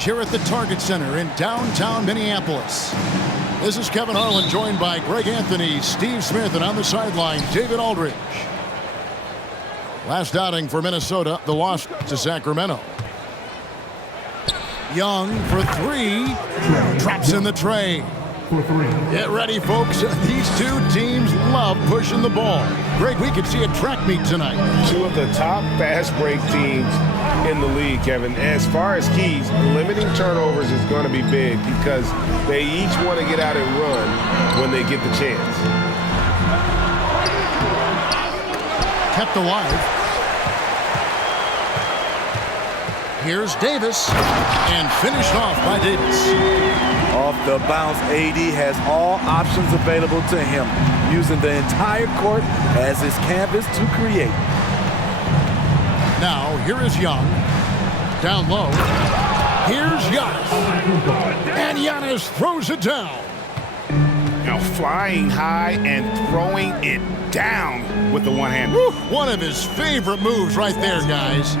Here at the Target Center in downtown Minneapolis. This is Kevin Harlan, joined by Greg Anthony, Steve Smith, and on the sideline, David Aldridge. Last outing for Minnesota, the loss to Sacramento. Young for three, drops in the tray. Get ready, folks. These two teams love pushing the ball. Greg, we could see a track meet tonight. Two of the top fast break teams in the league, Kevin. As far as keys, limiting turnovers is going to be big because they each want to get out and run when they get the chance. Kept alive. Here's Davis, and finished off by Davis. Off the bounce, AD has all options available to him, using the entire court as his canvas to create. Now, here is Young. Down low. Here's Giannis. And Giannis throws it down. Now flying high and throwing it down with the one hand. One of his favorite moves right there, guys.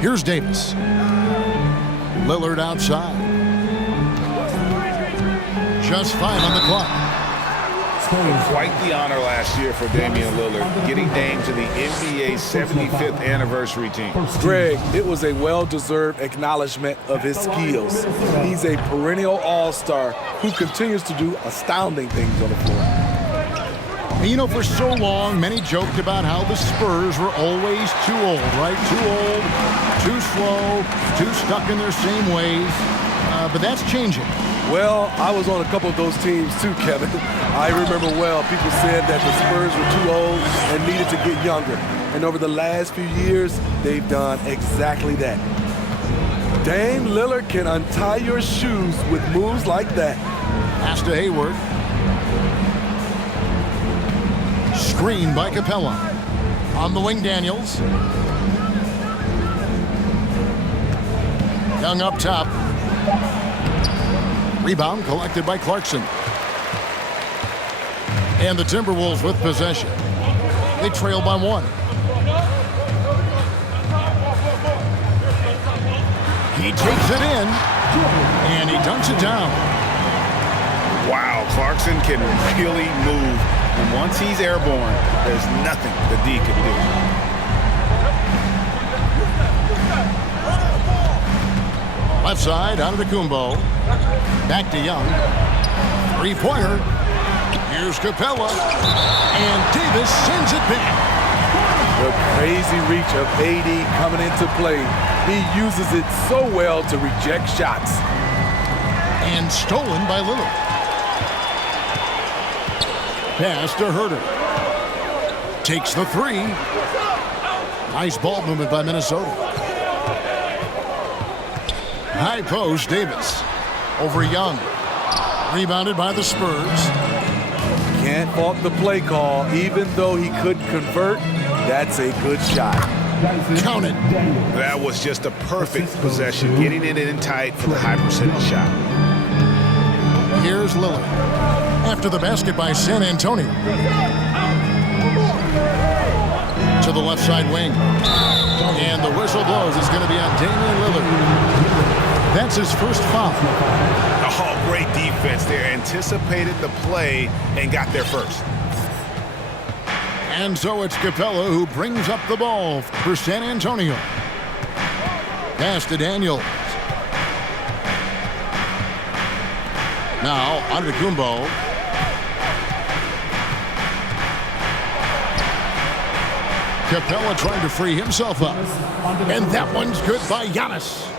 Here's Davis. Lillard outside. Just 5 on the clock. Quite the honor last year for Damian Lillard, getting named to the NBA's 75th anniversary team. Greg, it was a well-deserved acknowledgement of his skills. He's a perennial all-star who continues to do astounding things on the floor. And you know, for so long, many joked about how the Spurs were always too old, right? Too old, too slow, too stuck in their same ways. But that's changing. Well, I was on a couple of those teams too, Kevin. I remember well people said that the Spurs were too old and needed to get younger. And over the last few years, they've done exactly that. Dame Lillard can untie your shoes with moves like that. Pass to Hayward. Screen by Capella. On the wing, Daniels. Young up top. Rebound collected by Clarkson. And the Timberwolves with possession. They trail by 1. He takes it in, and he dunks it down. Wow, Clarkson can really move. And once he's airborne, there's nothing the D can do. Left side, out of the Kumbo. Back to Young. Three-pointer. Here's Capella. And Davis sends it back. The crazy reach of AD coming into play. He uses it so well to reject shots. And stolen by Lillard. Pass to Herter. Takes the 3. Nice ball movement by Minnesota. High post, Davis. Over Young. Rebounded by the Spurs. Can't fault the play call. Even though he couldn't convert, that's a good shot. Count it. That was just a perfect possession, getting it in tight for the high percentage shot. Here's Lillard. After the basket by San Antonio. To the left side wing. And the whistle blows. It's going to be on Damian Lillard. That's his first foul. Oh, great defense there. Anticipated the play and got there first. And so it's Capella who brings up the ball for San Antonio. Pass to Daniels. Now, Antetokounmpo. Capella trying to free himself up. And that one's good by Giannis.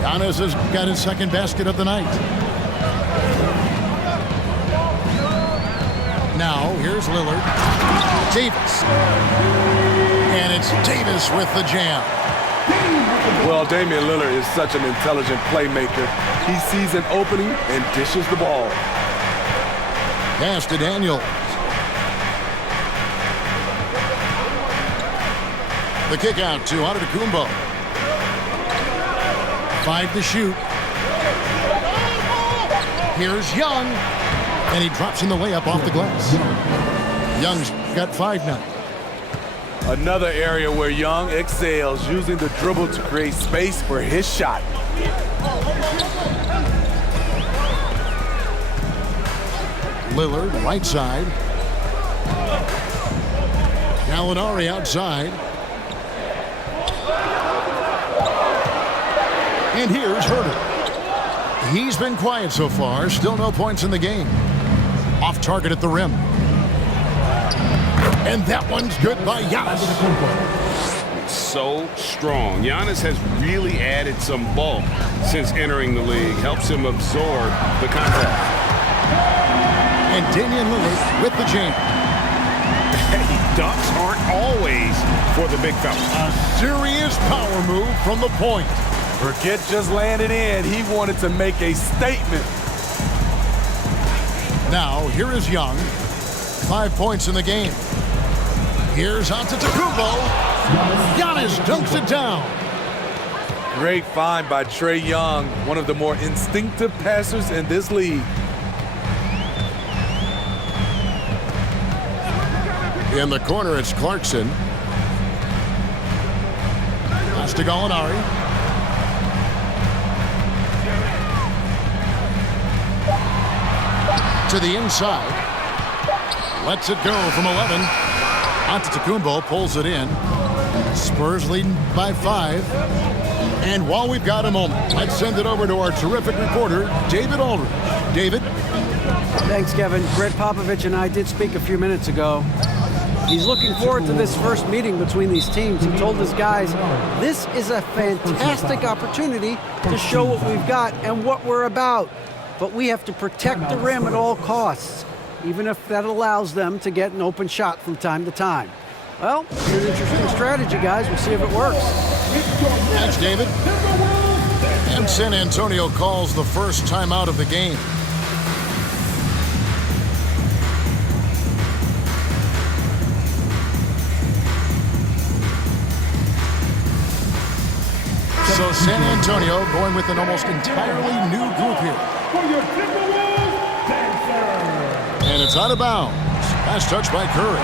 Giannis has got his second basket of the night. Now, here's Lillard. Davis. And it's Davis with the jam. Well, Damian Lillard is such an intelligent playmaker. He sees an opening and dishes the ball. Pass to Daniels. The kick out to Antetokounmpo. 5 to shoot. Here's Young. And he drops in the layup off the glass. Young's got 5 now. Another area where Young excels, using the dribble to create space for his shot. Lillard, right side. Gallinari outside. And here's Herter. He's been quiet so far. Still no points in the game. Off target at the rim. And that one's good by Giannis. So strong. Giannis has really added some bulk since entering the league. Helps him absorb the contact. And Damian Lillard with the jam. Dunks aren't always for the big fella. A serious power move from the point. Forget just laying it in. He wanted to make a statement. Now, here is Young. 5 points in the game. Here's Antetokounmpo. Giannis dunks it down. Great find by Trae Young, one of the more instinctive passers in this league. In the corner, it's Clarkson. Pass to Gallinari. To the inside. Lets it go from 11. Antetokounmpo pulls it in. Spurs leading by 5. And while we've got a moment, let's send it over to our terrific reporter, David Aldridge. David? Thanks, Kevin. Greg Popovich and I did speak a few minutes ago. He's looking forward to this first meeting between these teams. He told his guys, this is a fantastic opportunity to show what we've got and what we're about. But we have to protect the rim at all costs, even if that allows them to get an open shot from time to time. Well, it's an interesting strategy, guys. We'll see if it works. Thanks, David. And San Antonio calls the first timeout of the game. So San Antonio going with an almost entirely new group here. And it's out of bounds. Last touch by Curry.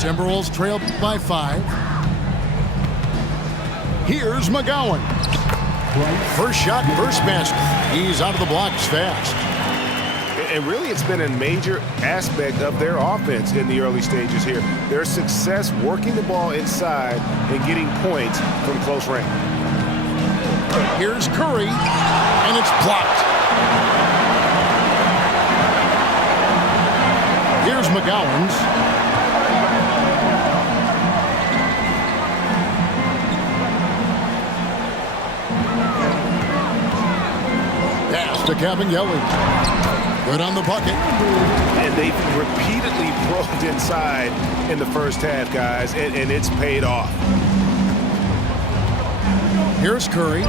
Timberwolves trail by 5. Here's McGowan. First shot, first basket. He's out of the blocks fast. And really, it's been a major aspect of their offense in the early stages here. Their success working the ball inside and getting points from close range. Here's Curry, and it's blocked. Here's McGowan's. Pass to Cavanielli. Good on the bucket. And they've repeatedly probed inside in the first half, guys, and it's paid off. Here's Curry.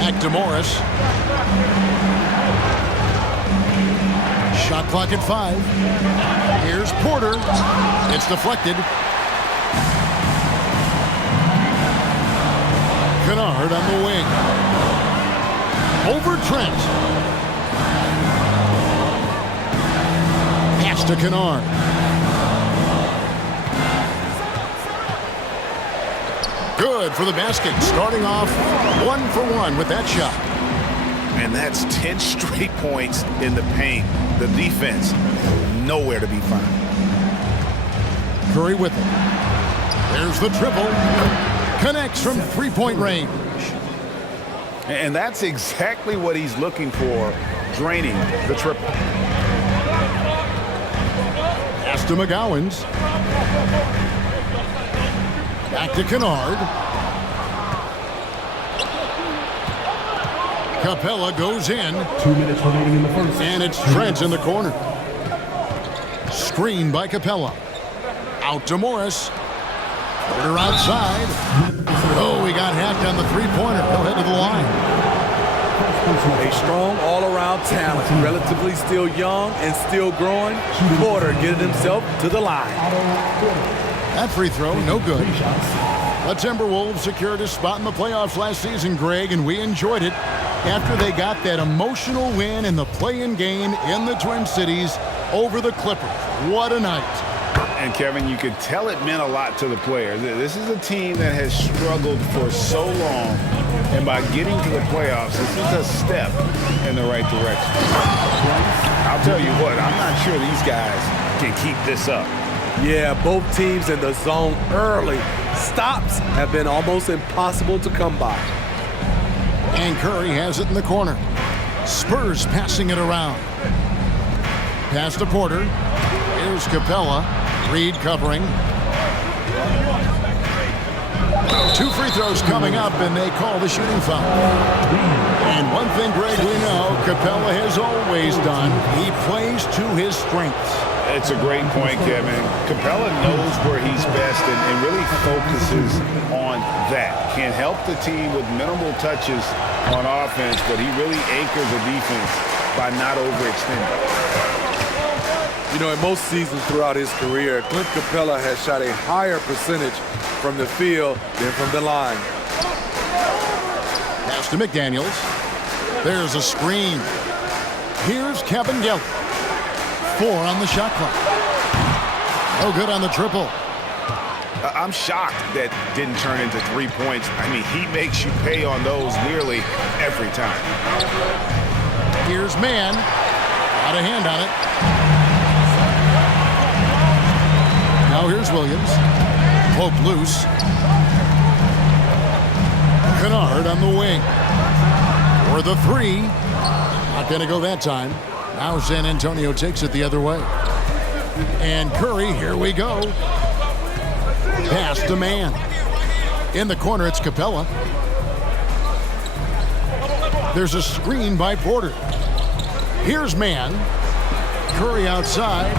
Back to Morris. Shot clock at 5. Here's Porter. It's deflected. Kennard on the wing. Over Trent. Pass to Kennard. Good for the basket. Starting off 1 for 1 with that shot. And that's 10 straight points in the paint. The defense, nowhere to be found. Curry with it. There's the triple. Connects from three-point range. And that's exactly what he's looking for, draining the triple. Pass to McGowan's. Back to Kennard. Capella goes in. 2 minutes remaining in the first. And it's Trent in the corner. Screen by Capella. Out to Morris. Porter outside. Oh, he got hacked on the three-pointer. He'll head to the line. A strong all-around talent, relatively still young and still growing. Porter getting himself to the line. That free throw, no good. The Timberwolves secured a spot in the playoffs last season, Greg, and we enjoyed it after they got that emotional win in the play-in game in the Twin Cities over the Clippers. What a night. And, Kevin, you could tell it meant a lot to the players. This is a team that has struggled for so long, and by getting to the playoffs, this is a step in the right direction. I'll tell you what, I'm not sure these guys can keep this up. Yeah, both teams in the zone early. Stops have been almost impossible to come by. And Curry has it in the corner. Spurs passing it around. Pass to Porter. Here's Capella. Reed covering. 2 free throws coming up, and they call the shooting foul. And one thing, Greg, we know Capella has always done. He plays to his strengths. It's a great point, Kevin. Capella knows where he's best and really focuses on that. Can help the team with minimal touches on offense, but he really anchors the defense by not overextending. You know, in most seasons throughout his career, Clint Capella has shot a higher percentage from the field than from the line. Pass to McDaniels. There's a screen. Here's Kevin Gillett. 4 on the shot clock. No good on the triple. I'm shocked that didn't turn into 3 points. I mean, he makes you pay on those nearly every time. Here's Mann. Got a hand on it. Now here's Williams. Pope loose. Kennard on the wing. For the 3. Not going to go that time. Now San Antonio takes it the other way. And Curry, here we go. Pass to Mann. In the corner, it's Capella. There's a screen by Porter. Here's Mann. Curry outside.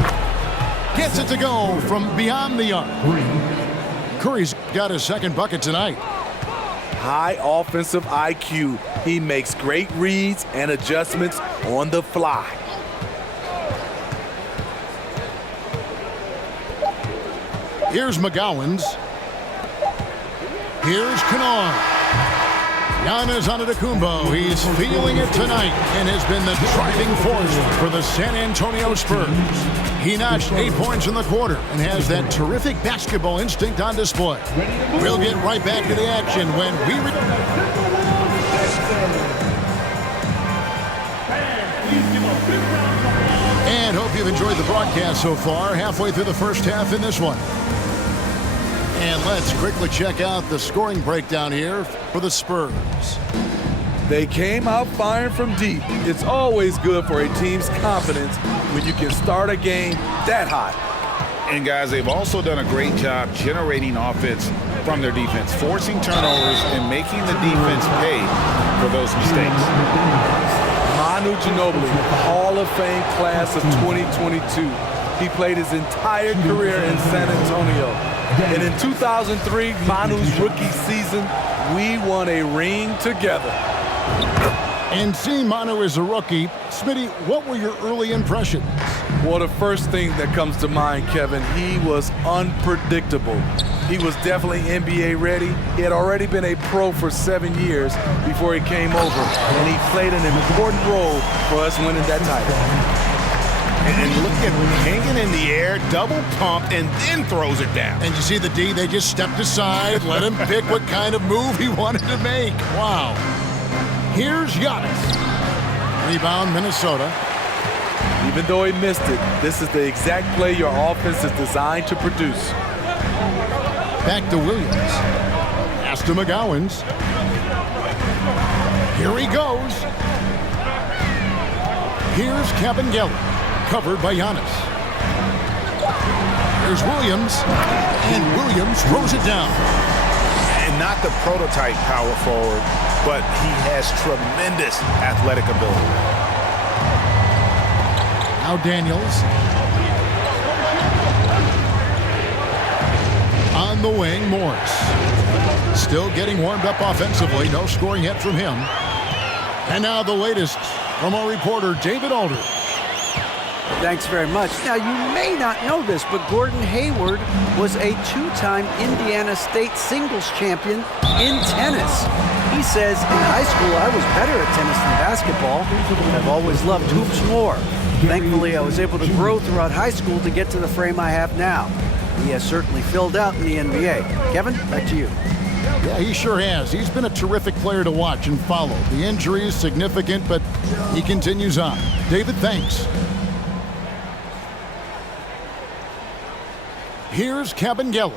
Gets it to go from beyond the arc. Curry's got his second bucket tonight. High offensive IQ. He makes great reads and adjustments on the fly. Here's McGowan's. Here's Kennard. Giannis Antetokounmpo. He's feeling it tonight and has been the driving force for the San Antonio Spurs. He notched 8 points in the quarter and has that terrific basketball instinct on display. We'll get right back to the action when we and hope you've enjoyed the broadcast so far. Halfway through the first half in this one. And let's quickly check out the scoring breakdown here for the Spurs. They came out firing from deep. It's always good for a team's confidence when you can start a game that hot. And, guys, they've also done a great job generating offense from their defense, forcing turnovers and making the defense pay for those mistakes. Manu Ginobili, Hall of Fame class of 2022. He played his entire career in San Antonio. And in 2003, Manu's rookie season, we won a ring together. And seeing Manu as a rookie, Smitty, what were your early impressions? Well, the first thing that comes to mind, Kevin, he was unpredictable. He was definitely NBA ready. He had already been a pro for 7 years before he came over, and he played an important role for us winning that title. And look at him hanging in the air, double pump, and then throws it down. And you see the D, they just stepped aside, let him pick what kind of move he wanted to make. Wow. Here's Giannis. Rebound, Minnesota. Even though he missed it, this is the exact play your offense is designed to produce. Back to Williams. Pass to McGowan's. Here he goes. Here's Kevin Gillett. Covered by Giannis. There's Williams, and Williams throws it down. And not the prototype power forward, but he has tremendous athletic ability. Now Daniels. On the wing, Morris. Still getting warmed up offensively. No scoring yet from him. And now the latest from our reporter, David Aldridge. Thanks very much. Now, you may not know this, but Gordon Hayward was a two-time Indiana State singles champion in tennis. He says, in high school, I was better at tennis than basketball. I've always loved hoops more. Thankfully, I was able to grow throughout high school to get to the frame I have now. He has certainly filled out in the NBA. Kevin, back to you. Yeah, he sure has. He's been a terrific player to watch and follow. The injury is significant, but he continues on. David, thanks. Here's Kevin Geller.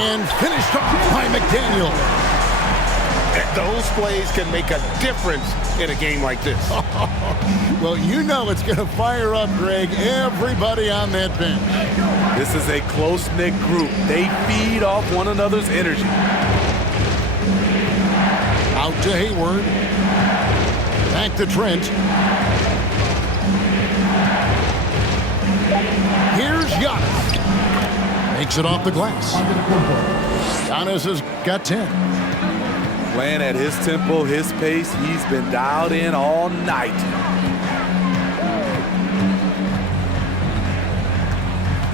And finished up by McDaniel. Those plays can make a difference in a game like this. Well, you know it's going to fire up, Greg, everybody on that bench. This is a close-knit group. They feed off one another's energy. Out to Hayward. Back to Trent. Here's Giannis. Makes it off the glass. Giannis has got 10. Playing at his tempo, his pace, he's been dialed in all night.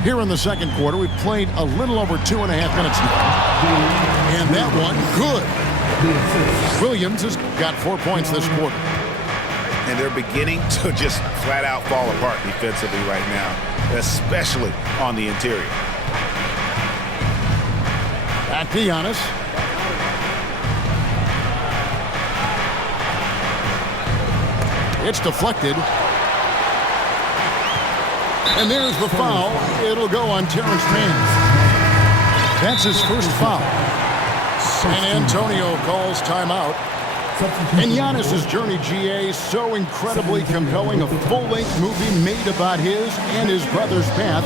Here in the second quarter, we've played a little over 2.5 minutes now. And that one, good. Williams has got 4 points this quarter. And they're beginning to just flat out fall apart defensively right now, especially on the interior. Back to Giannis. It's deflected. And there's the foul. It'll go on Terrence Mann. That's his first foul. San Antonio calls timeout. And Giannis's journey, GA, so incredibly compelling. A full-length movie made about his and his brother's path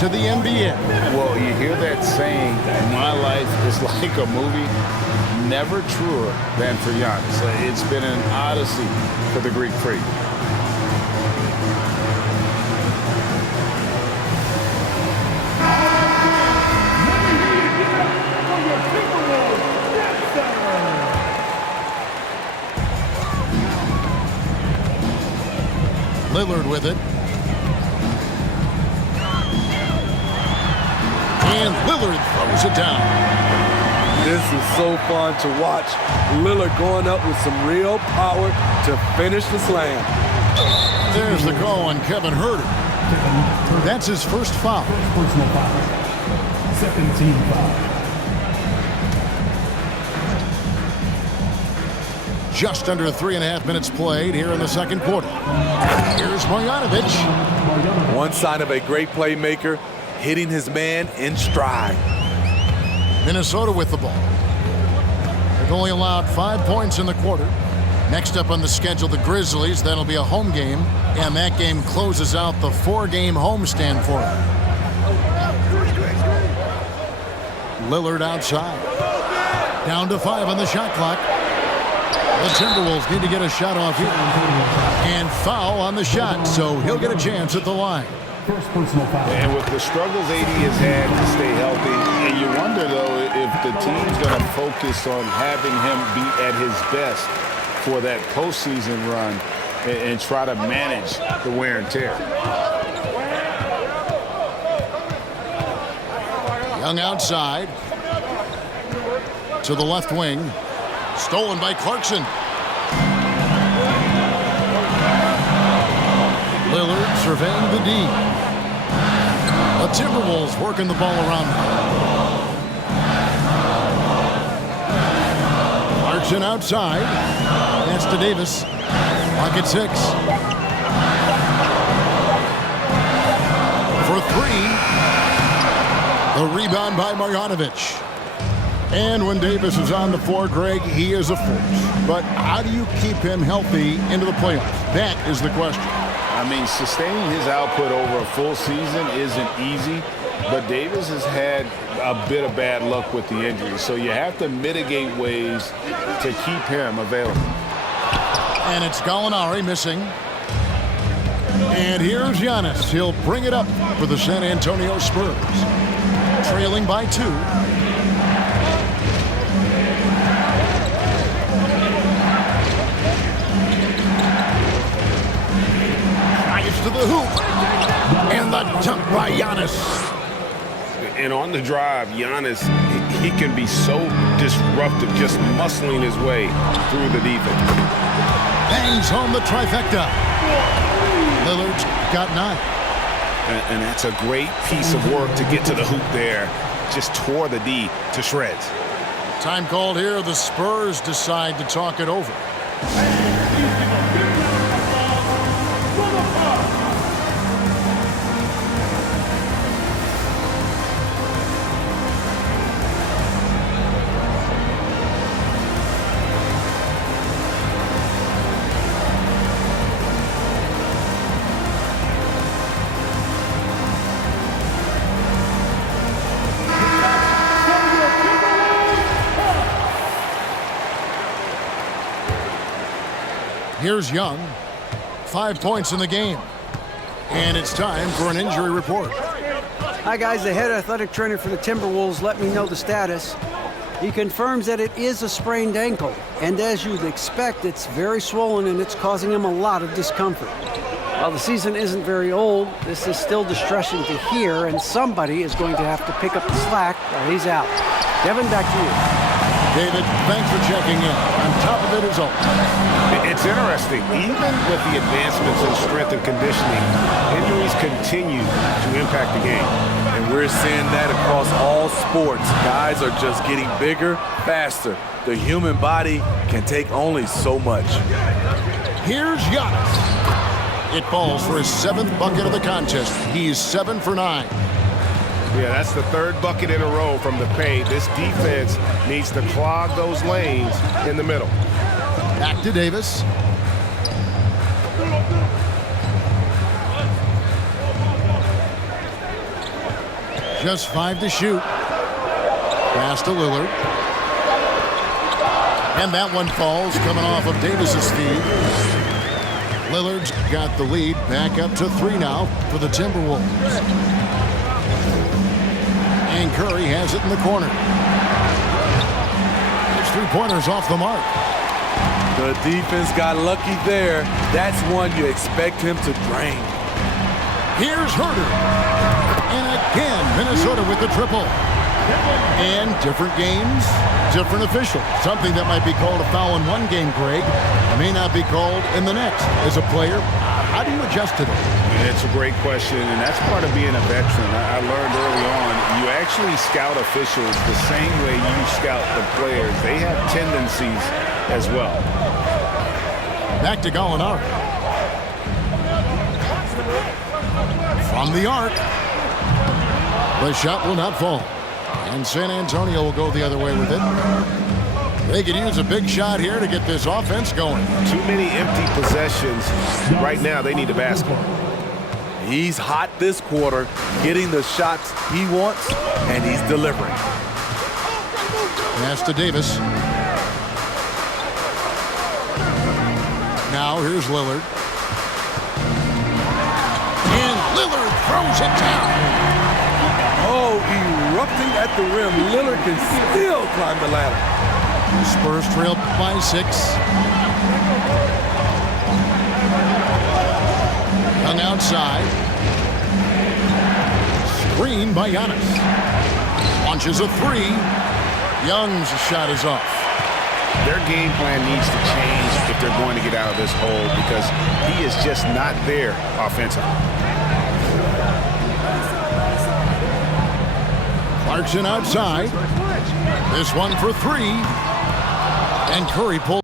to the NBA. Well, you hear that saying, my life is like a movie. Never truer than for Giannis. It's been an odyssey for the Greek freak. Lillard with it. And Lillard throws it down. This is so fun to watch. Lillard going up with some real power to finish the slam. There's the call on Kevin Huerter. That's his first foul. Personal foul. Second team foul. Just under 3.5 minutes played here in the second quarter. Here's Marjanovic. One sign of a great playmaker, hitting his man in stride. Minnesota with the ball. They've only allowed 5 points in the quarter. Next up on the schedule, the Grizzlies. That'll be a home game, and that game closes out the 4-game homestand for them. Lillard outside. Down to 5 on the shot clock. The Timberwolves need to get a shot off here. And foul on the shot, so he'll get a chance at the line. First personal foul. And with the struggles AD has had to stay healthy, and you wonder, though, if the team's going to focus on having him be at his best for that postseason run and try to manage the wear and tear. Young outside. To the left wing. Stolen by Clarkson. Lillard surveying the D. The Timberwolves working the ball around them. Clarkson outside. That's to Davis. Pocket 6. For 3. The rebound by Marjanovic. And when Davis is on the floor, Greg, he is a force. But how do you keep him healthy into the playoffs? That is the question. I mean, sustaining his output over a full season isn't easy, but Davis has had a bit of bad luck with the injury. So you have to mitigate ways to keep him available. And it's Gallinari missing. And here's Giannis. He'll bring it up for the San Antonio Spurs. Trailing by 2. Dunk by Giannis. And on the drive, Giannis, he can be so disruptive, just muscling his way through the defense. Bangs home the trifecta. Lillard's got 9. And that's a great piece of work to get to the hoop there. Just tore the D to shreds. Time called here. The Spurs decide to talk it over. Here's Young. 5 points in the game. And it's time for an injury report. Hi, guys. The head athletic trainer for the Timberwolves let me know the status. He confirms that it is a sprained ankle. And as you'd expect, it's very swollen and it's causing him a lot of discomfort. While the season isn't very old, this is still distressing to hear, and somebody is going to have to pick up the slack while he's out. Kevin, back to you. David, thanks for checking in. On top of it is all. It's interesting. Even with the advancements in strength and conditioning, injuries continue to impact the game. And we're seeing that across all sports. Guys are just getting bigger, faster. The human body can take only so much. Here's Giannis. It falls for his 7th bucket of the contest. He's 7 for 9. Yeah, that's the 3rd bucket in a row from the paint. This defense needs to clog those lanes in the middle. Back to Davis. Just 5 to shoot. Pass to Lillard. And that one falls, coming off of Davis's feed. Lillard's got the lead, back up to 3 now for the Timberwolves. And Curry has it in the corner. His 3-pointers off the mark. The defense got lucky there. That's one you expect him to drain. Here's Herter. And again, Minnesota with the triple. And different games, different official. Something that might be called a foul in one game, Greg, may not be called in the next. As a player, how do you adjust to that? It's a great question, and that's part of being a veteran. I learned early on, you actually scout officials the same way you scout the players. They have tendencies as well. Back to Gallinari. From the arc. The shot will not fall. And San Antonio will go the other way with it. They could use a big shot here to get this offense going. Too many empty possessions. Right now, they need a basket. He's hot this quarter, getting the shots he wants, and he's delivering. Pass to Davis. Now here's Lillard. And Lillard throws it down. Oh, erupting at the rim. Lillard can still climb the ladder. Spurs trail by 6. Young outside. Screen by Giannis. Launches a 3. Young's shot is off. Their game plan needs to change if they're going to get out of this hole because he is just not there offensively. Clarkson outside. This one for 3. And Curry pulls.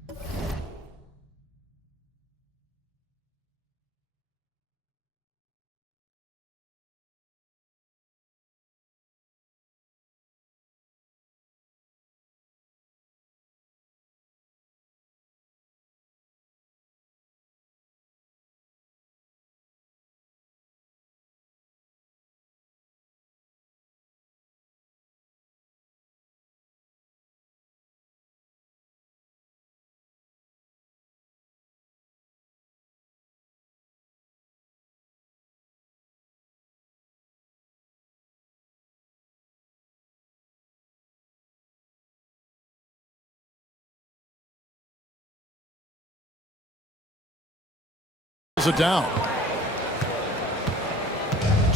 it down.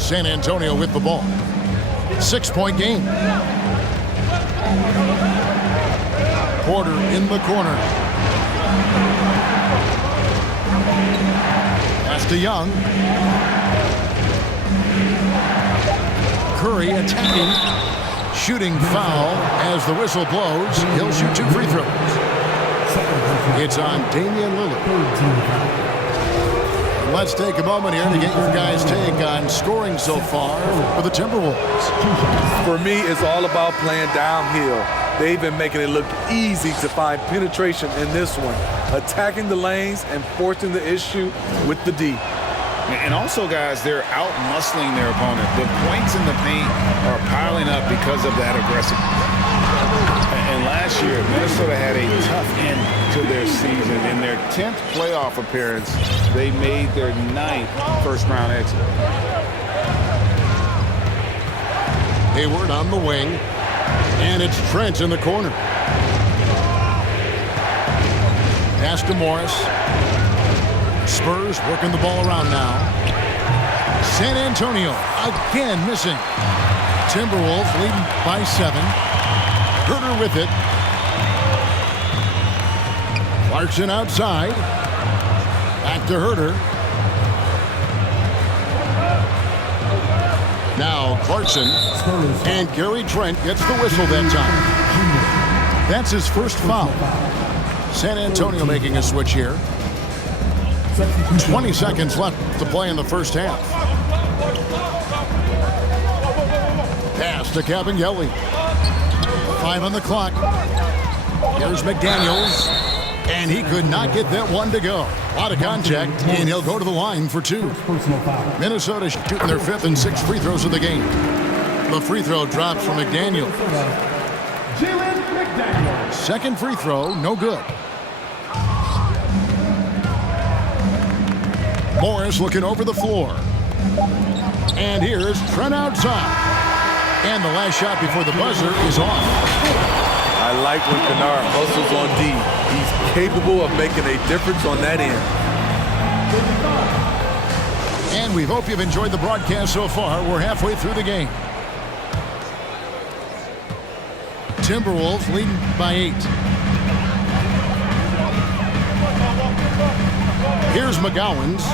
San Antonio with the ball. 6-point game. Porter in the corner. Pass to Young. Curry attacking. Shooting foul as the whistle blows. He'll shoot 2 free throws. It's on Damian Lillard. Let's take a moment here to get your guys' take on scoring so far for the Timberwolves. For me, it's all about playing downhill. They've been making it look easy to find penetration in this one, attacking the lanes and forcing the issue with the D. And also, guys, they're out-muscling their opponent. The points in the paint are piling up because of that aggressiveness. And last year, Minnesota had a tough end to their season. In their 10th playoff appearance, they made their 9th first-round exit. Hayward on the wing, and it's Trent in the corner. Pass to Morris. Spurs working the ball around now. San Antonio again missing. Timberwolves leading by 7. Herter with it. Clarkson outside. Back to Herter. Now Clarkson. And Gary Trent gets the whistle that time. That's his first foul. San Antonio making a switch here. 20 seconds left to play in the first half. Pass to Cabangeli. 5 on the clock. Here's McDaniels. And he could not get that one to go. A lot of contact, and he'll go to the line for 2. Minnesota shooting their 5th and 6th free throws of the game. The free throw drops from McDaniels. Second free throw, no good. Morris looking over the floor. And here's Trent outside. And the last shot before the buzzer is off. I like when Kennard hustles on D. He's capable of making a difference on that end. And we hope you've enjoyed the broadcast so far. We're halfway through the game. Timberwolves leading by 8. Here's McGowan's.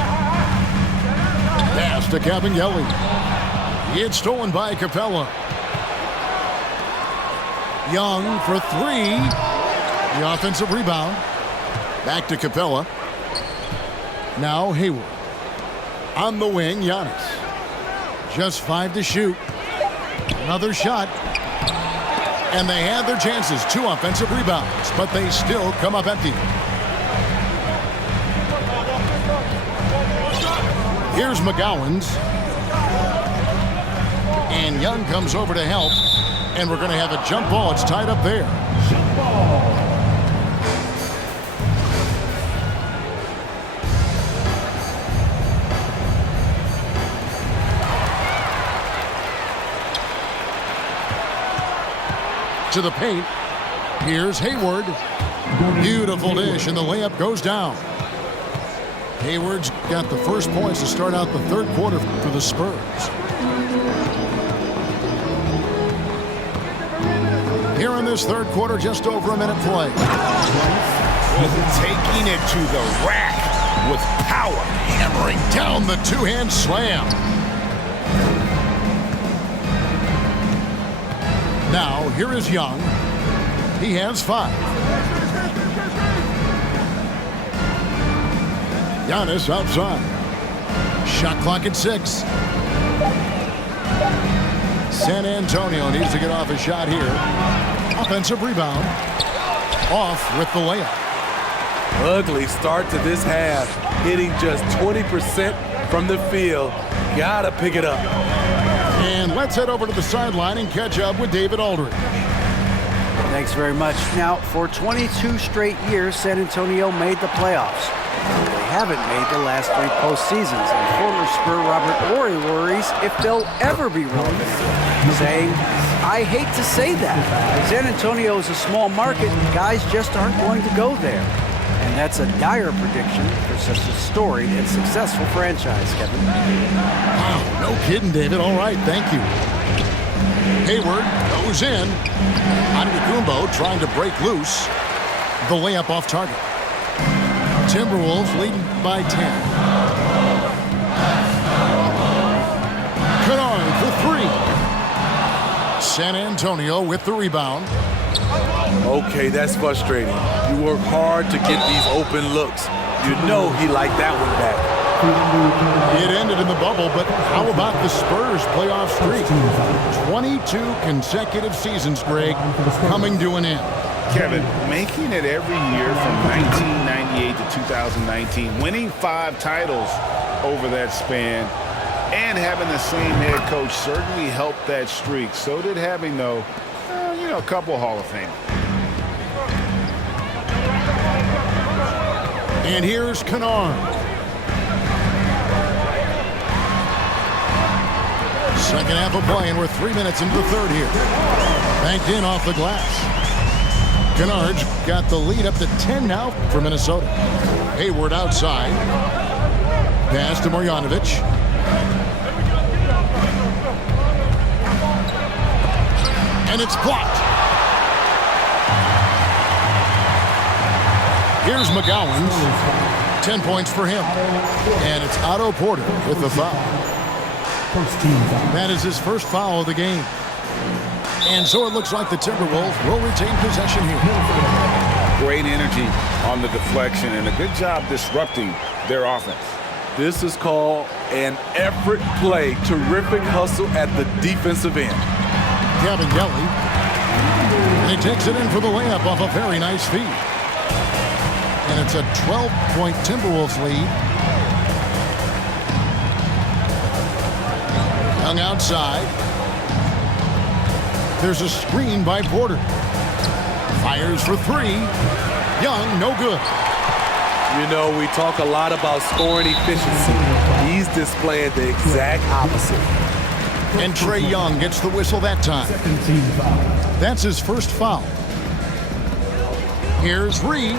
Pass to Cabangeli. It's stolen by Capella. Young for 3. The offensive rebound. Back to Capella. Now Hayward. On the wing, Giannis. Just 5 to shoot. Another shot. And they had their chances. 2 offensive rebounds, but they still come up empty. Here's McGowan's. And Young comes over to help. And we're going to have a jump ball. It's tied up there. Jump ball. To the paint. Here's Hayward. Beautiful dish, and the layup goes down. Hayward's got the first points to start out the third quarter for the Spurs. Here in this third quarter, just over a minute play. Taking it to the rack with power. Hammering down the two-hand slam. Now, here is Young. He has 5. Giannis outside. Shot clock at 6. San Antonio needs to get off a shot here. Offensive rebound. Off with the layup. Ugly start to this half. Hitting just 20% from the field. Gotta pick it up. And let's head over to the sideline and catch up with David Aldridge. Thanks very much. Now, for 22 straight years, San Antonio made the playoffs. They haven't made the last 3 postseasons, and former Spur Robert Horry worries if they'll ever be relevant, saying, I hate to say that. San Antonio is a small market. Guys just aren't going to go there. And that's a dire prediction for such a storied and successful franchise, Kevin. Wow, no kidding, David. All right, thank you. Hayward goes in. Antetokounmpo trying to break loose. The layup off target. Timberwolves leading by 10. Kennard for three. San Antonio with the rebound. Okay, that's frustrating. You work hard to get these open looks. You know he liked that one back. It ended in the bubble, but how about the Spurs playoff streak? 22 consecutive seasons, Greg, coming to an end. Kevin, making it every year from 1998 to 2019, winning 5 titles over that span, and having the same head coach certainly helped that streak. So did having, though, a couple Hall of Fame. And here's Kennard. Second half of play, and we're 3 minutes into the third here. Banked in off the glass. Kennard's got the lead up to 10 now for Minnesota. Hayward outside. Pass to Marjanovic. And it's blocked. Here's McGowan's. 10 points for him. And it's Otto Porter with the foul. That is his first foul of the game. And so it looks like the Timberwolves will retain possession here. Great energy on the deflection and a good job disrupting their offense. This is called an effort play. Terrific hustle at the defensive end. Kevin Kelly. And he takes it in for the layup off a very nice feed. And it's a 12-point Timberwolves lead. Young outside. There's a screen by Porter. Fires for three. Young, no good. You know, we talk a lot about scoring efficiency. He's displaying the exact opposite. And Trae Young gets the whistle that time. That's his first foul. Here's Reed.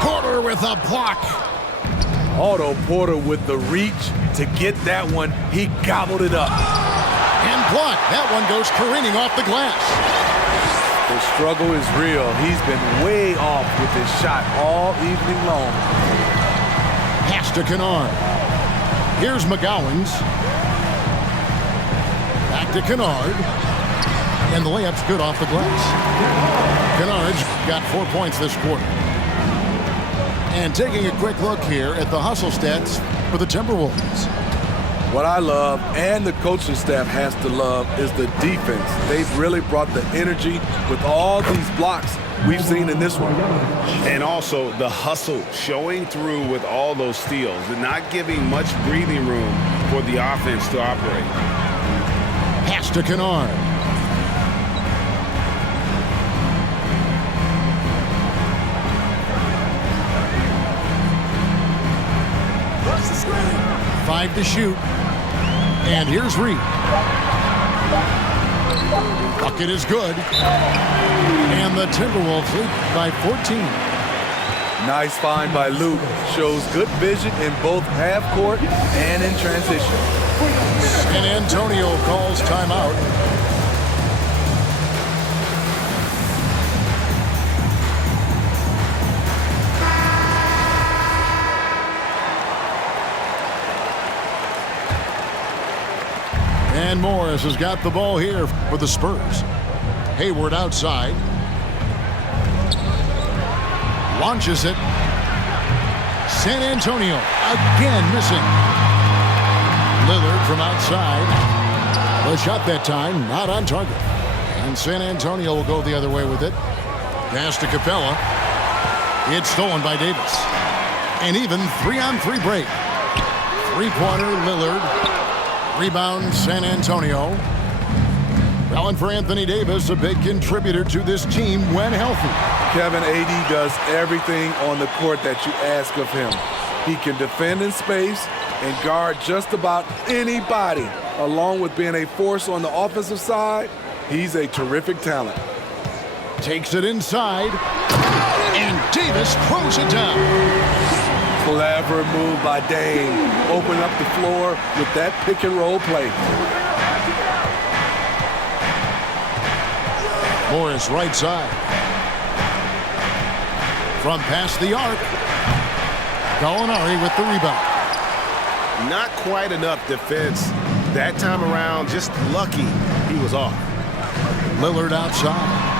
Porter with a block. Otto Porter with the reach to get that one. He gobbled it up. And blocked. That one goes careening off the glass. The struggle is real. He's been way off with his shot all evening long. Pass to Kennard. Here's McGowan's. Back to Kennard. And the layup's good off the glass. Kennard's got 4 points this quarter. And taking a quick look here at the hustle stats for the Timberwolves. What I love, and the coaching staff has to love, is the defense. They've really brought the energy with all these blocks we've seen in this one. And also the hustle showing through with all those steals and not giving much breathing room for the offense to operate. Pass to Kennard. Five to shoot. And here's Reed. Bucket is good. And the Timberwolves lead by 14. Nice find by Luke. Shows good vision in both half court and in transition. San Antonio calls timeout. And Morris has got the ball here for the Spurs. Hayward outside. Launches it. San Antonio again missing. Lillard from outside. The shot that time not on target. And San Antonio will go the other way with it. Pass to Capella. It's stolen by Davis. And even 3-on-3 break. Three-pointer Lillard. Rebound San Antonio. Well, and for Anthony Davis, a big contributor to this team when healthy. Kevin, AD does everything on the court that you ask of him. He can defend in space and guard just about anybody. Along with being a force on the offensive side, he's a terrific talent. Takes it inside. And Davis throws it down. Clever move by Dame. Open up the floor with that pick and roll play. Morris right side. From past the arc. Gallinari with the rebound. Not quite enough defense that time around. Just lucky he was off. Lillard outside.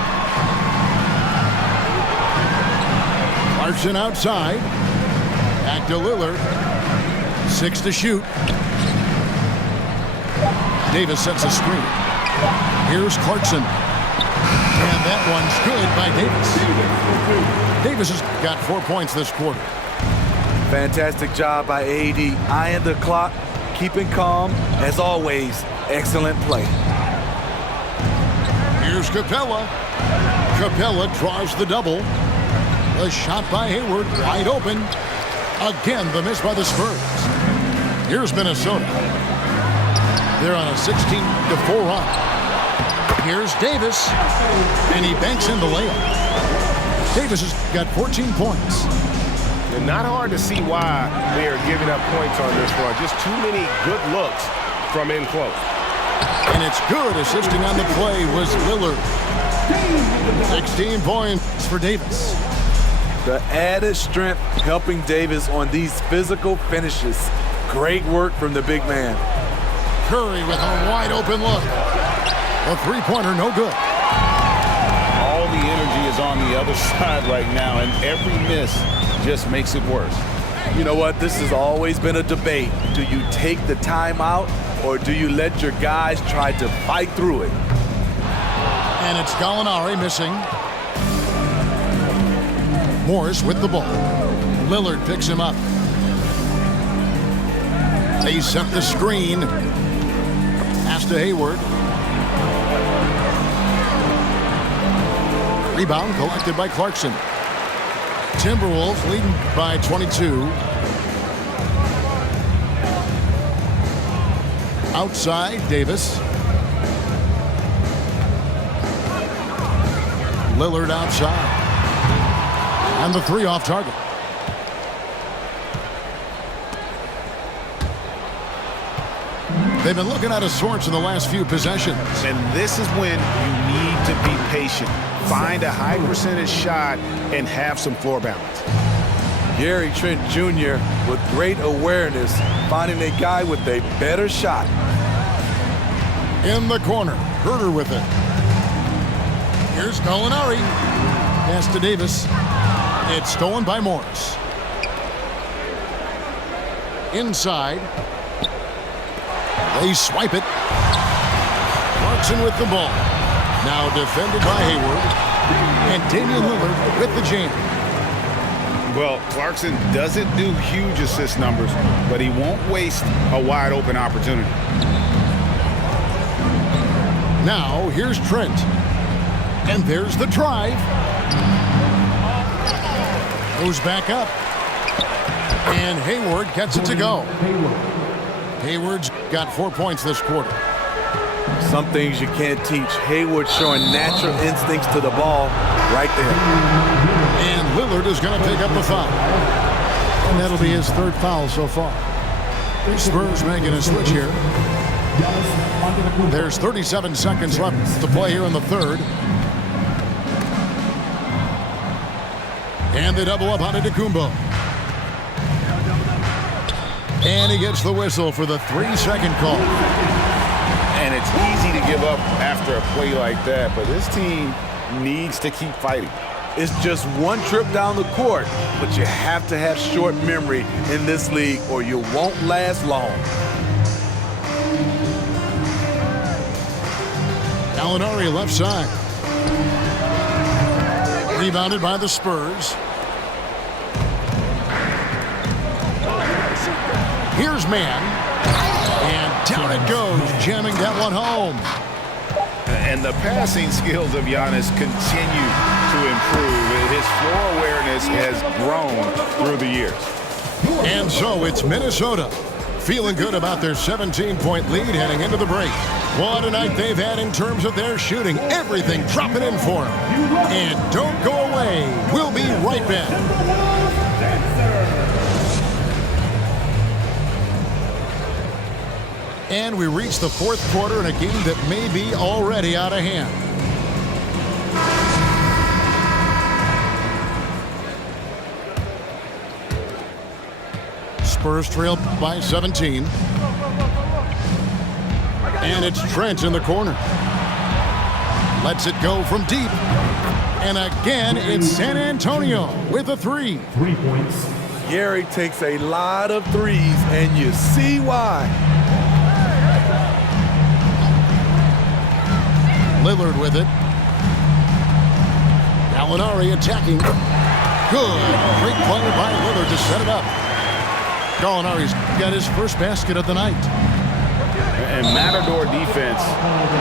Clarkson outside. Back to Lillard. 6 to shoot. Davis sets a screen. Here's Clarkson. And that one's good by Davis. Davis has got 4 points this quarter. Fantastic job by AD. Eyeing the clock, keeping calm. As always, excellent play. Here's Capella. Capella draws the double. A shot by Hayward, wide open. Again, the miss by the Spurs. Here's Minnesota. They're on a 16-4 run. Here's Davis, and he banks in the layup. Davis has got 14 points. And not hard to see why they are giving up points on this run. Just too many good looks from in close. And it's good. Assisting on the play was Lillard. 16 points for Davis. The added strength helping Davis on these physical finishes. Great work from the big man. Curry with a wide open look. A three-pointer, no good. All the energy is on the other side right now, and every miss just makes it worse. You know what? This has always been a debate. Do you take the timeout or do you let your guys try to fight through it? And it's Gallinari missing. Morris with the ball. Lillard picks him up. They set the screen. Pass to Hayward. Rebound collected by Clarkson. Timberwolves leading by 22. Outside, Davis. Lillard outside. And the three off target. They've been looking out of sorts in the last few possessions. And this is when you need to be patient. Find a high percentage shot and have some floor balance. Gary Trent Jr. with great awareness, finding a guy with a better shot. In the corner, Herter with it. Here's Gallinari. Pass to Davis. It's stolen by Morris. Inside. They swipe it. Clarkson with the ball. Now defended by Hayward. And Damian Lillard with the jam. Well, Clarkson doesn't do huge assist numbers, but he won't waste a wide open opportunity. Now, here's Trent. And there's the drive. Goes back up. And Hayward gets it to go. Hayward's got 4 points this quarter. Some things you can't teach. Hayward showing natural instincts to the ball right there. And Lillard is going to pick up the foul. And that'll be his third foul so far. Spurs making a switch here. There's 37 seconds left to play here in the third. And they double up on Antetokounmpo. And he gets the whistle for the 3-second call. And it's easy to give up after a play like that, but this team needs to keep fighting. It's just one trip down the court, but you have to have short memory in this league or you won't last long. Gallinari left side. Rebounded by the Spurs. Here's Mann. And down it goes, jamming that one home. And the passing skills of Giannis continue to improve. His floor awareness has grown through the years. And so it's Minnesota feeling good about their 17-point lead heading into the break. What a night they've had in terms of their shooting. Everything dropping in for them. And don't go away. We'll be right back. And we reach the fourth quarter in a game that may be already out of hand. Spurs trail by 17. And it's Trent in the corner. Lets it go from deep. And again, it's San Antonio with a three. 3 points. Gary takes a lot of threes, and you see why. Lillard with it. Gallinari attacking. Good. Great play by Lillard to set it up. Gallinari's got his first basket of the night. And Matador defense,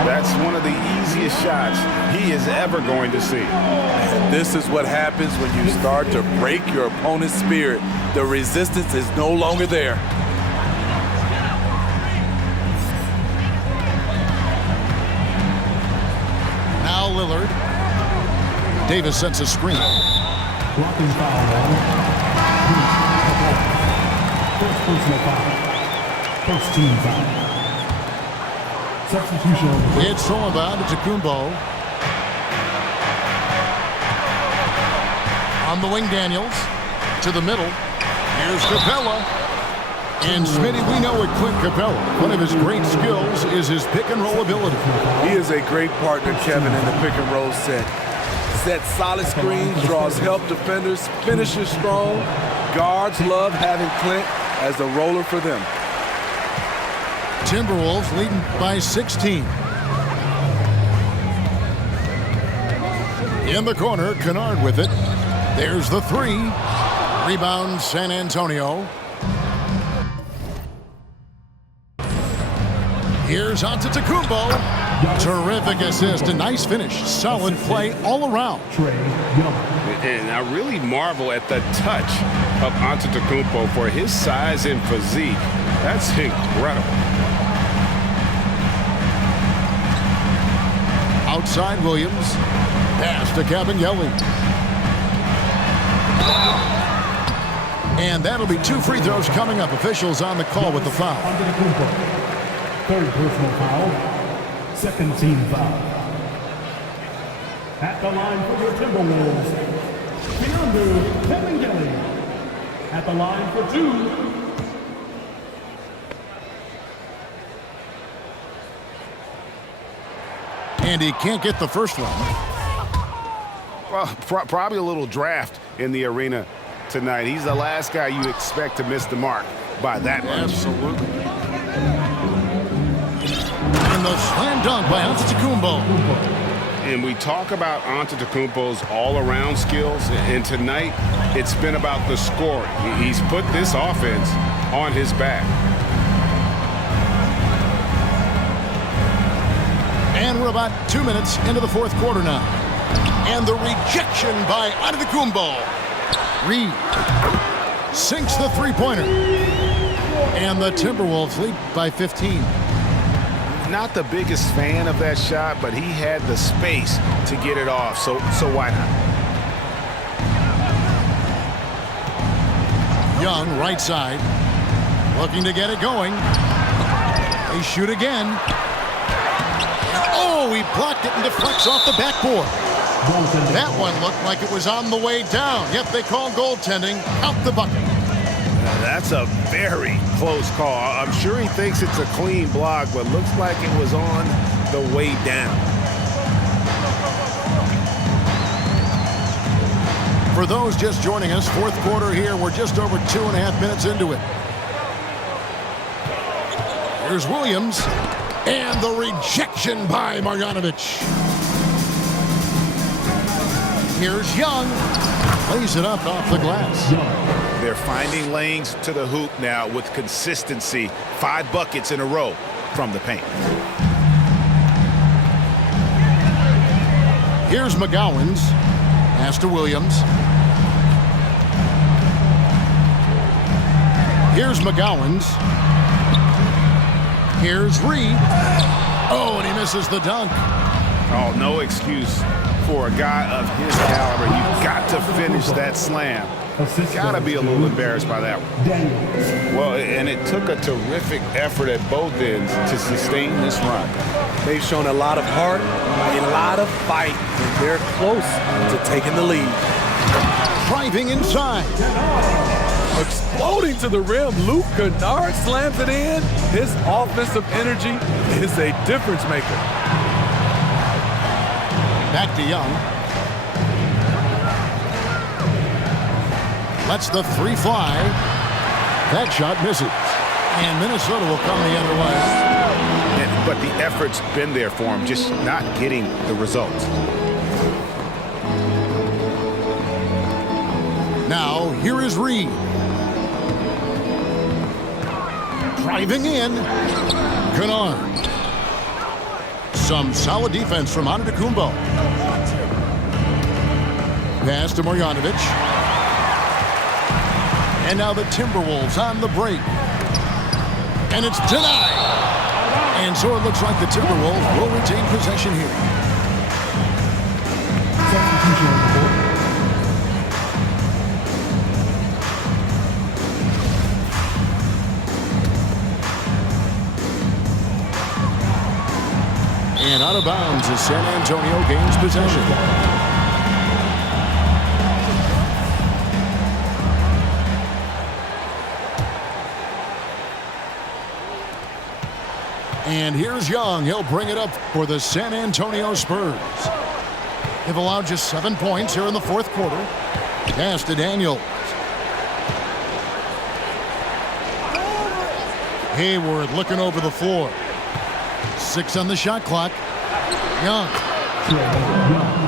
that's one of the easiest shots he is ever going to see. And this is what happens when you start to break your opponent's spirit. The resistance is no longer there. Now Lillard. Davis sets a screen. Blocking foul. First personal foul. First team foul. Substitution. It's thrown by Antetokounmpo. On the wing, Daniels. To the middle. Here's Capella. And Smitty, we know at Clint Capella, one of his great skills is his pick-and-roll ability. He is a great partner, Kevin, in the pick-and-roll set. Sets solid screens, draws help defenders, finishes strong. Guards love having Clint as the roller for them. Timberwolves leading by 16. In the corner, Kennard with it. There's the three. Rebound, San Antonio. Here's Antetokounmpo. Terrific assist, a nice finish. Solid play all around. Trey Young. And I really marvel at the touch of Antetokounmpo for his size and physique. That's incredible. Outside Williams. Pass to Cabinelli. And that'll be 2 free throws coming up. Officials on the call with the foul. Antetokounmpo. Third personal foul. Second team foul. At the line for your Timberwolves, Timberwolves. At the line for 2. And he can't get the first one. Well, probably a little draft in the arena tonight. He's the last guy you expect to miss the mark by that much. Absolutely. And the slam dunk by Antetokounmpo. And we talk about Antetokounmpo's all-around skills, and tonight it's been about the scoring. He's put this offense on his back. And we're about 2 minutes into the fourth quarter now. And the rejection by Antetokounmpo. Reed sinks the three-pointer. And the Timberwolves lead by 15. Not the biggest fan of that shot, but he had the space to get it off, so why not? Young, right side, looking to get it going. They shoot again. Oh, he blocked it and deflects off the backboard. That one looked like it was on the way down. Yep, they call goaltending. Out the bucket. That's a very close call. I'm sure he thinks it's a clean block, but looks like it was on the way down. For those just joining us, fourth quarter here. We're just over 2.5 minutes into it. Here's Williams. And the rejection by Marjanovic. Here's Young. Lays it up off the glass. They're finding lanes to the hoop now with consistency. 5 buckets in a row from the paint. Here's McGowan's. Pass to Williams. Here's McGowan's. Here's Reed. Oh, and he misses the dunk. Oh, no excuse for a guy of his caliber. You've got to finish that slam. Got to be a little embarrassed by that one. Well, and it took a terrific effort at both ends to sustain this run. They've shown a lot of heart, a lot of fight, and they're close to taking the lead. Driving inside. Exploding to the rim, Luke Kennard slams it in. His offensive energy is a difference maker. Back to Young. Lets the three fly. That shot misses. And Minnesota will come the other way. But the effort's been there for him, just not getting the results. Now, here is Reed. Driving in. Kennard. Some solid defense from Antetokounmpo. Pass to Marjanovic. And now the Timberwolves on the break. And it's denied. And so it looks like the Timberwolves will retain possession here. Substitution on the court. And out of bounds as San Antonio gains possession. And here's Young. He'll bring it up for the San Antonio Spurs. They've allowed just 7 points here in the fourth quarter. Pass to Daniels. Hayward looking over the floor. 6 on the shot clock. Young.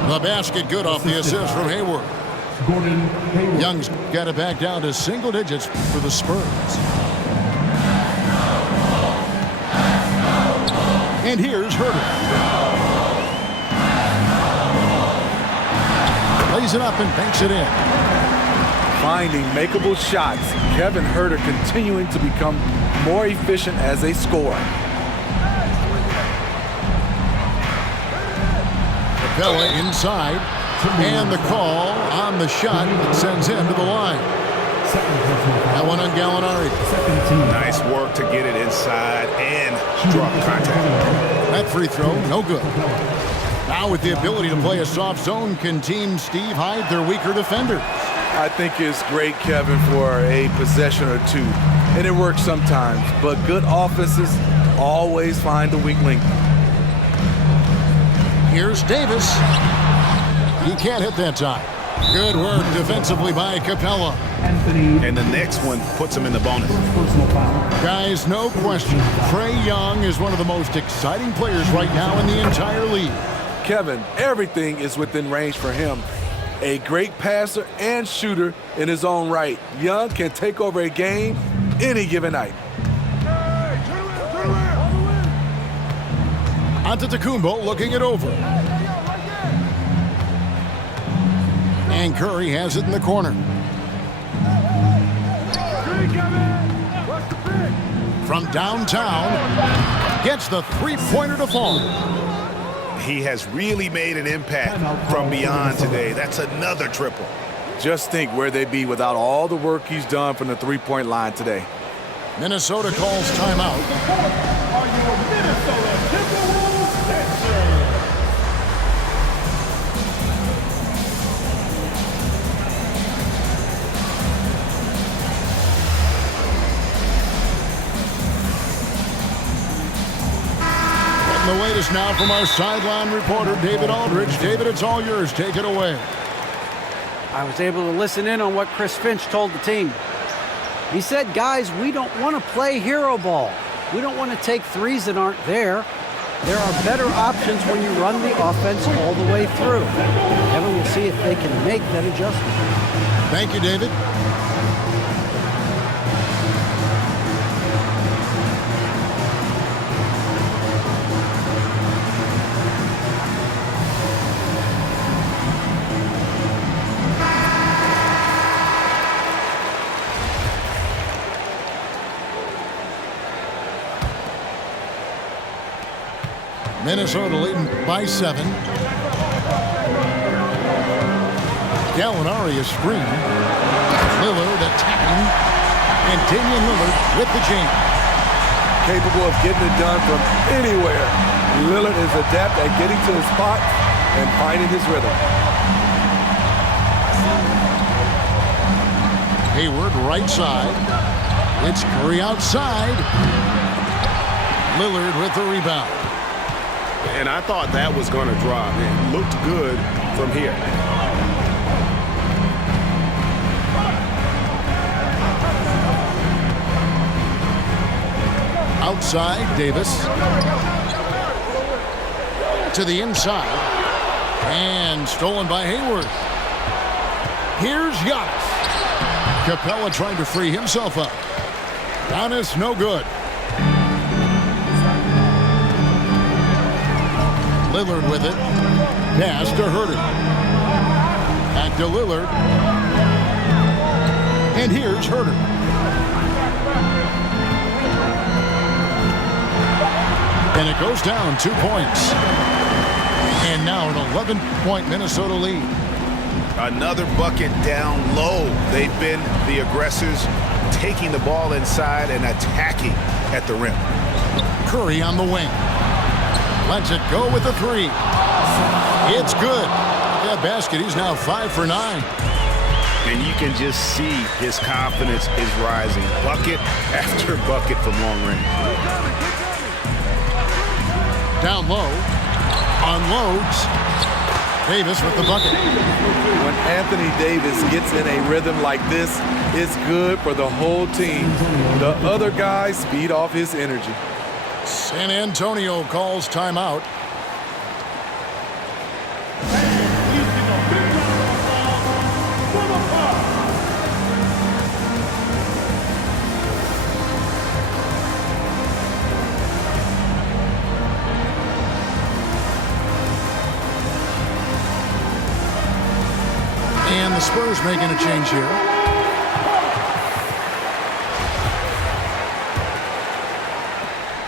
The basket good off the assist from Hayward. Gordon Hayward. Young's got it back down to single digits for the Spurs. And here's Herter. Lays it up and banks it in. Finding makeable shots. Kevin Herter continuing to become more efficient as a scorer. Capella inside. And the call on the shot that sends him to the line. That one on Gallinari. Nice work to get it inside and drop contact. That free throw, no good. Now with the ability to play a soft zone, can Team Steve hide their weaker defenders? I think it's great, Kevin, for a possession or two. And it works sometimes, but good offenses always find the weak link. Here's Davis. He can't hit that time. Good work defensively by Capella. And the next one puts him in the bonus. Guys, no question, Trae Young is one of the most exciting players right now in the entire league. Kevin, everything is within range for him. A great passer and shooter in his own right. Young can take over a game any given night. Antetokounmpo looking it over. And Curry has it in the corner. From downtown, gets the three-pointer to fall. He has really made an impact from beyond today. That's another triple. Just think where they'd be without all the work he's done from the three-point line today. Minnesota calls timeout. The latest now from our sideline reporter, David Aldridge. David, it's all yours. Take it away. I was able to listen in on what Chris Finch told the team. He said, guys, we don't want to play hero ball. We don't want to take threes that aren't there. There are better options when you run the offense all the way through. Kevin will see if they can make that adjustment. Thank you, David. Minnesota leading by 7. Gallinari a screen. Lillard attacking. And Damian Lillard with the jam. Capable of getting it done from anywhere. Lillard is adept at getting to his spot and finding his rhythm. Hayward right side. It's Curry outside. Lillard with the rebound. And I thought that was going to drop. It looked good from here. Outside, Davis. To the inside. And stolen by Hayward. Here's Giannis. Capella trying to free himself up. Giannis, no good. Lillard with it. Pass to Herter. Back to Lillard. And here's Herter. And it goes down 2 points. And now an 11-point Minnesota lead. Another bucket down low. They've been the aggressors, taking the ball inside and attacking at the rim. Curry on the wing. Lets it go with the 3. It's good. That basket, he's now 5 for 9. And you can just see his confidence is rising. Bucket after bucket from long range. Down low. Unloads. Davis with the bucket. When Anthony Davis gets in a rhythm like this, it's good for the whole team. The other guys feed off his energy. San Antonio calls timeout. And the Spurs making a change here.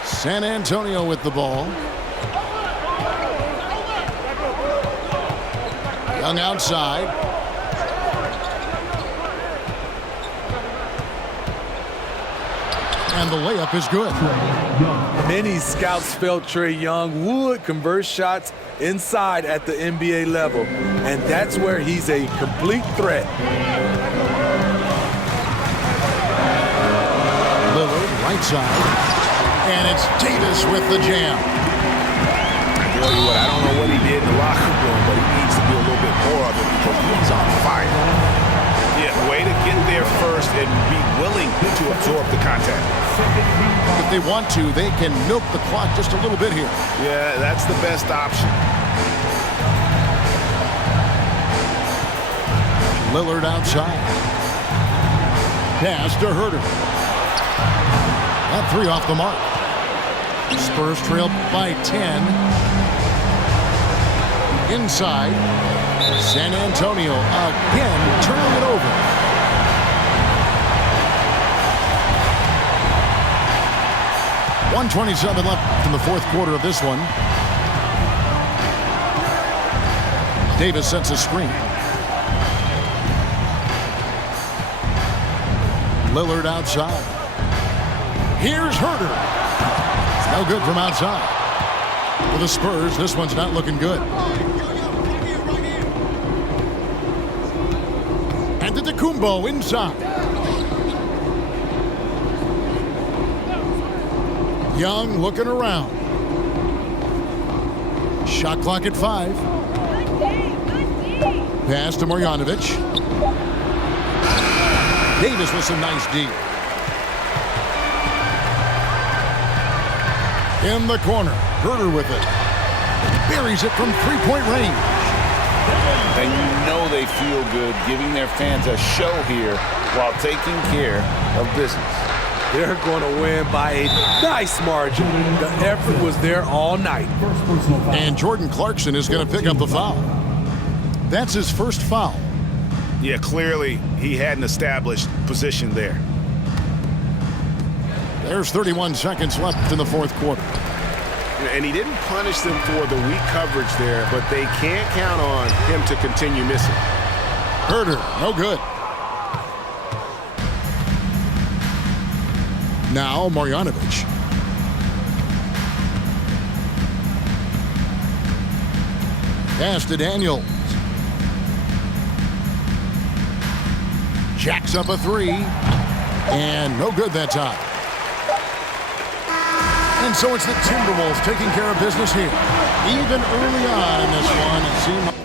San Antonio with the ball. Young outside. And the layup is good. Many scouts felt Trae Young would convert shots inside at the NBA level, and that's where he's a complete threat. Lillard right side. And it's Davis with the jam. I tell you what, I don't know what he did in the locker room, but he needs to do a little bit more of it because he's on fire. Yeah, way to get there first and be willing to absorb the contact. If they want to, they can milk the clock just a little bit here. Yeah, that's the best option. Lillard outside. Pass to Herter. That 3 off the mark. Spurs trail by 10. Inside. San Antonio again turning it over. .127 left in the fourth quarter of this one. Davis sets a screen. Lillard outside. Here's Herter. No good from outside. For the Spurs, this one's not looking good. And Antetokounmpo inside. Young looking around. Shot clock at 5. Pass to Marjanovic. Davis with some nice D. In the corner, Herter with it. Buries it from three-point range. And you know they feel good giving their fans a show here while taking care of business. They're going to win by a nice margin. The effort was there all night. And Jordan Clarkson is going to pick up the foul. That's his first foul. Yeah, clearly he had an established position there. There's 31 seconds left in the fourth quarter. And he didn't punish them for the weak coverage there, but they can't count on him to continue missing. Herder, no good. Now Marjanovic. Pass to Daniels. Jacks up a three. And no good that time. And so it's the Timberwolves taking care of business here. Even early on in this one, it seemed like